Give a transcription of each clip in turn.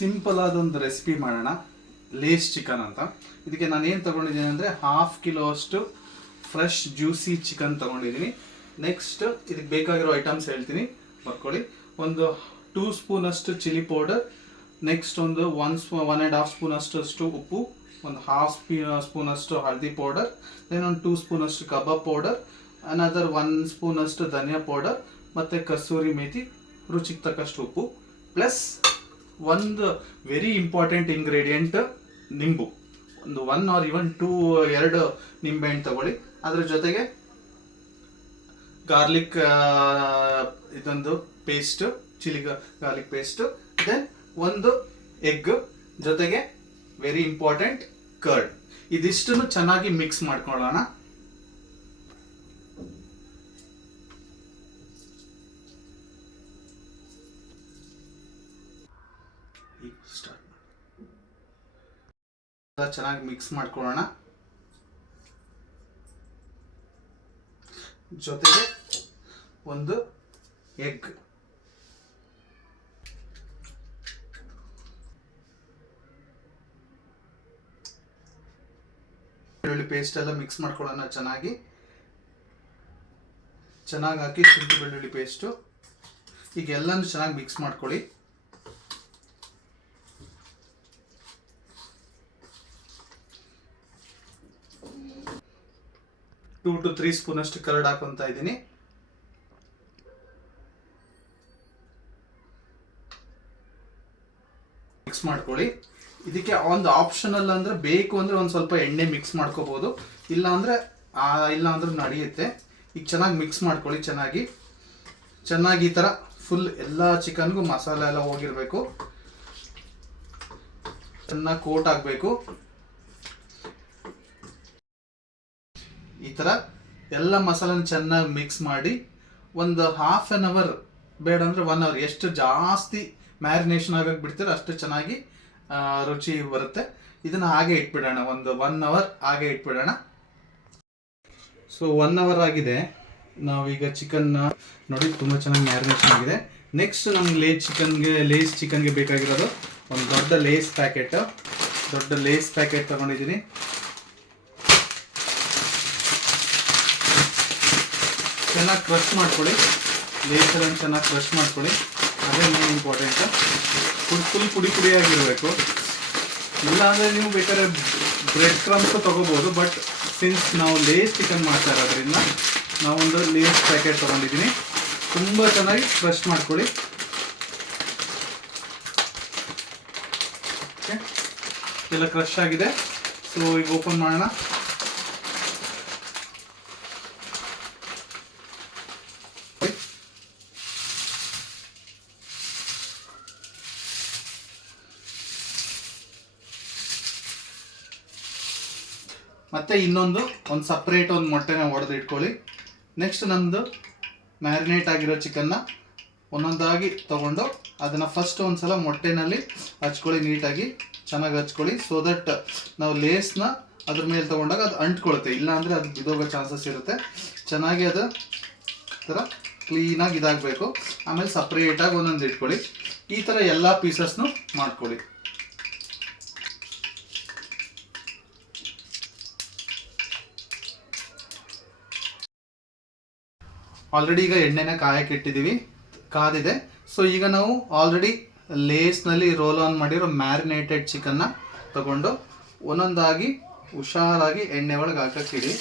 Simple ಆದ ಒಂದು recipe ಮಾಡೋಣ. ಲೇಸ್ ಚಿಕನ್ ಅಂತ. ಇದಕ್ಕೆ ನಾನು ಏನು ತಗೊಂಡಿದ್ದೀನಿ ಅಂದರೆ ಹಾಫ್ ಕಿಲೋ ಅಷ್ಟು ಫ್ರೆಶ್ ಜ್ಯೂಸಿ ಚಿಕನ್ ತಗೊಂಡಿದ್ದೀನಿ. ನೆಕ್ಸ್ಟ್ ಇದಕ್ಕೆ ಬೇಕಾಗಿರೋ ಐಟಮ್ಸ್ ಹೇಳ್ತೀನಿ. ಬರ್ಕೊಳ್ಳಿ. ಒಂದು ಟೂ ಸ್ಪೂನ್ ಅಷ್ಟು ಚಿಲ್ಲಿ ಪೌಡರ್ ನೆಕ್ಸ್ಟ್ ಒಂದು one spoon one and half spoon ಅಷ್ಟು ಉಪ್ಪು. ಒಂದು ಹಾಫ್ ಸ್ಪೀ ಸ್ಪೂನ್ ಅಷ್ಟು ಹಳದಿ ಪೌಡರ್ ದೆನ್ ಒಂದು ಟೂ ಸ್ಪೂನ್ ಅಷ್ಟು kebab powder another one spoon ಅಷ್ಟು ಧನಿಯಾ ಪೌಡರ್ ಮತ್ತು ಕಸೂರಿ ಮೇಥಿ ರುಚಿಗೆ ತಕ್ಕಷ್ಟು ಉಪ್ಪು. ಪ್ಲಸ್ ಒಂದು ವೆರಿ ಇಂಪಾರ್ಟೆಂಟ್ ಇಂಗ್ರೀಡಿಯೆಂಟ್ ನಿಂಬು ಒಂದು ಒನ್ ಆರ್ ಇವನ್ ಟೂ ಎರಡು ನಿಂಬೆಹಣ್ಣು ತಗೊಳ್ಳಿ. ಅದ್ರ ಜೊತೆಗೆ ಗಾರ್ಲಿಕ್ ಇದೊಂದು paste chilli garlic paste then ಒಂದು ಎಗ್ ಜೊತೆಗೆ ವೆರಿ ಇಂಪಾರ್ಟೆಂಟ್ ಕರ್ಡ್ ಇದಿಷ್ಟನ್ನು ಚೆನ್ನಾಗಿ ಮಿಕ್ಸ್ ಮಾಡ್ಕೊಳ್ಳೋಣ. ಚೆನ್ನಾಗಿ ಮಿಕ್ಸ್ ಮಾಡ್ಕೊಳ್ಳೋಣ. ಜೊತೆಗೆ ಒಂದು ಎಗ್. ಬೆಳ್ಳುಳ್ಳಿ ಪೇಸ್ಟ್ ಎಲ್ಲ ಮಿಕ್ಸ್ ಮಾಡ್ಕೊಳ್ಳೋಣ ಚೆನ್ನಾಗಿ. ಚೆನ್ನಾಗಿ ಹಾಕಿ ಶುಂಠಿ ಬೆಳ್ಳುಳ್ಳಿ ಪೇಸ್ಟು ಈಗ ಎಲ್ಲನೂ ಚೆನ್ನಾಗಿ ಮಿಕ್ಸ್ ಮಾಡ್ಕೊಳ್ಳಿ. ಟೂ ಟು ತ್ರೀ ಸ್ಪೂನ್ ಅಷ್ಟು ಕರ್ಡ್ ಹಾಕೊಂತ ಇದ್ದೀನಿ. ಮಿಕ್ಸ್ ಮಾಡ್ಕೊಳ್ಳಿ. ಇದಕ್ಕೆ ಒಂದು ಆಪ್ಷನಲ್ ಅಂದ್ರೆ ಬೇಕು ಅಂದ್ರೆ ಒಂದು ಸ್ವಲ್ಪ ಎಣ್ಣೆ ಮಿಕ್ಸ್ ಮಾಡ್ಕೋಬಹುದು ಇಲ್ಲ ಅಂದ್ರೆ ಇಲ್ಲ ಅಂದ್ರೆ ನಡೆಯುತ್ತೆ ಈಗ ಚೆನ್ನಾಗಿ ಮಿಕ್ಸ್ ಮಾಡ್ಕೊಳ್ಳಿ ಚೆನ್ನಾಗಿ. ಚೆನ್ನಾಗಿ ಈ ಥರ ಫುಲ್ ಎಲ್ಲ ಚಿಕನ್ಗೂ ಮಸಾಲೆ ಎಲ್ಲ ಹೋಗಿರ್ಬೇಕು. ಚೆನ್ನಾಗಿ ಕೋಟ್ ಆಗಬೇಕು. ಈ ಥರ ಎಲ್ಲ ಮಸಾಲನ ಚೆನ್ನಾಗಿ ಮಿಕ್ಸ್ ಮಾಡಿ ಒಂದು ಹಾಫ್ ಆನ್ ಅವರ್ ಬೇಡ ಅಂದರೆ ಒನ್ ಅವರ್ ಎಷ್ಟು ಜಾಸ್ತಿ ಮ್ಯಾರಿನೇಷನ್ ಆಗಕ್ಕೆ ಬಿಡ್ತೀರ ಅಷ್ಟು ಚೆನ್ನಾಗಿ ರುಚಿ ಬರುತ್ತೆ. ಇದನ್ನು ಹಾಗೆ ಇಟ್ಬಿಡೋಣ, ಒಂದು ಒನ್ ಅವರ್ ಹಾಗೆ ಇಟ್ಬಿಡೋಣ. ಸೊ ಒನ್ ಅವರ್ ಆಗಿದೆ. ನಾವೀಗ ಚಿಕನ್ ನೋಡಿ, ತುಂಬ ಚೆನ್ನಾಗಿ ಮ್ಯಾರಿನೇಷನ್ ಆಗಿದೆ. ನೆಕ್ಸ್ಟ್ ನಮ್ಗೆ ಲೇಸ್ ಚಿಕನ್ಗೆ ಲೇಸ್ ಚಿಕನ್ಗೆ ಬೇಕಾಗಿರೋದು ಒಂದು ದೊಡ್ಡ ಲೇಸ್ ಪ್ಯಾಕೆಟ್ ದೊಡ್ಡ ಲೇಸ್ ಪ್ಯಾಕೆಟ್ ತಗೊಂಡಿದ್ದೀನಿ. ಚೆನ್ನಾಗಿ ಕ್ರಶ್ ಮಾಡ್ಕೊಳ್ಳಿ. ಲೇಸರನ್ನು ಚೆನ್ನಾಗಿ ಕ್ರಶ್ ಮಾಡ್ಕೊಳ್ಳಿ. ಅದೇ ಮೇನ್ ಇಂಪಾರ್ಟೆಂಟ್ ಫುಲ್ ಫುಲ್ ಪುಡಿ ಪುಡಿಯಾಗಿರಬೇಕು. ಇಲ್ಲ ಅಂದರೆ ನೀವು ಬೇಕಾದ್ರೆ ಬ್ರೆಡ್ ಕ್ರಮ್ಸ್ ತೊಗೋಬೋದು ಬಟ್ ಸಿನ್ಸ್ ನಾವು ಲೇಸ್ ಚಿಕನ್ ಮಾಡ್ತಾ ಇರೋದ್ರಿಂದ ನಾವೊಂದು ಲೇಸ್ ಪ್ಯಾಕೆಟ್ ತೊಗೊಂಡಿದ್ದೀನಿ. ತುಂಬ ಚೆನ್ನಾಗಿ ಕ್ರಶ್ ಮಾಡ್ಕೊಳ್ಳಿ. ಎಲ್ಲ ಕ್ರಶ್ ಆಗಿದೆ. ಸೊ ಈಗ ಓಪನ್ ಮಾಡೋಣ. ಮತ್ತೆ ಇನ್ನೊಂದು ಒಂದು ಸಪ್ರೇಟ್ ಒಂದು ಮೊಟ್ಟೆನ ಒಡೆದು ಇಟ್ಕೊಳ್ಳಿ. ನೆಕ್ಸ್ಟ್ ನಮ್ಮದು ಮ್ಯಾರಿನೇಟ್ ಆಗಿರೋ ಚಿಕನ್ನ ಒಂದೊಂದಾಗಿ ತೊಗೊಂಡು ಅದನ್ನು ಫಸ್ಟ್ ಒಂದು ಸಲ ಮೊಟ್ಟೆನಲ್ಲಿ ಹಚ್ಕೊಳ್ಳಿ ನೀಟಾಗಿ, ಚೆನ್ನಾಗಿ ಹಚ್ಕೊಳ್ಳಿ ಸೊ ದಟ್ ನಾವು ಲೇಸ್ನ ಅದ್ರ ಮೇಲೆ ತಗೊಂಡಾಗ ಅದು ಅಂಟ್ಕೊಳುತ್ತೆ. ಇಲ್ಲಾಂದರೆ ಅದು ಬಿದೋಗೋ ಚಾನ್ಸಸ್ ಇರುತ್ತೆ. ಚೆನ್ನಾಗಿ ಅದು ಥರ ಕ್ಲೀನಾಗಿ ಇದಾಗಬೇಕು. ಆಮೇಲೆ ಸಪ್ರೇಟಾಗಿ ಒಂದೊಂದು ಇಟ್ಕೊಳ್ಳಿ. ಈ ಥರ ಎಲ್ಲ ಪೀಸಸ್ನು ಮಾಡ್ಕೊಳ್ಳಿ. ಆಲ್ರೆಡಿ ಈಗ ಎಣ್ಣೆನ ಕಾಯಕ್ಕೆ ಇಟ್ಟಿದ್ದೀವಿ ಕಾದಿದೆ. ಸೊ ಈಗ ನಾವು ಆಲ್ರೆಡಿ ಲೇಸ್ನಲ್ಲಿ ರೋಲ್ ಆನ್ ಮಾಡಿರೋ ಮ್ಯಾರಿನೇಟೆಡ್ ಚಿಕನ್ನ ತಗೊಂಡು ಒಂದೊಂದಾಗಿ ಹುಷಾರಾಗಿ ಎಣ್ಣೆ ಒಳಗೆ ಹಾಕಕ್ಕಿಡಿ.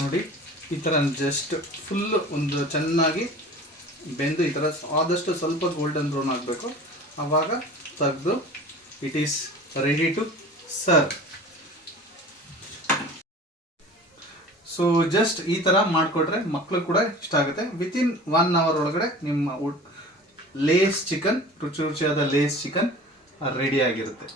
ನೋಡಿ, ಈ ಥರ ಜಸ್ಟ್ ಫುಲ್ ಒಂದು ಚೆನ್ನಾಗಿ ಬೆಂದು, ಈ ಥರ ಆದಷ್ಟು ಸ್ವಲ್ಪ ಗೋಲ್ಡನ್ ಬ್ರೌನ್ ಆಗಬೇಕು. ಆವಾಗ ತೆಗೆದು it is ready to serve so just ಈ ಥರ ಮಾಡಿಕೊಟ್ರೆ ಮಕ್ಕಳು ಕೂಡ ಇಷ್ಟ ಆಗುತ್ತೆ. ವಿತಿನ್ ಒನ್ ಅವರ್ ಒಳಗಡೆ ನಿಮ್ಮ ಲೇಸ್ ಚಿಕನ್ ರುಚಿ ರುಚಿಯಾದ ಲೇಸ್ ಚಿಕನ್ ರೆಡಿ ಆಗಿರುತ್ತೆ.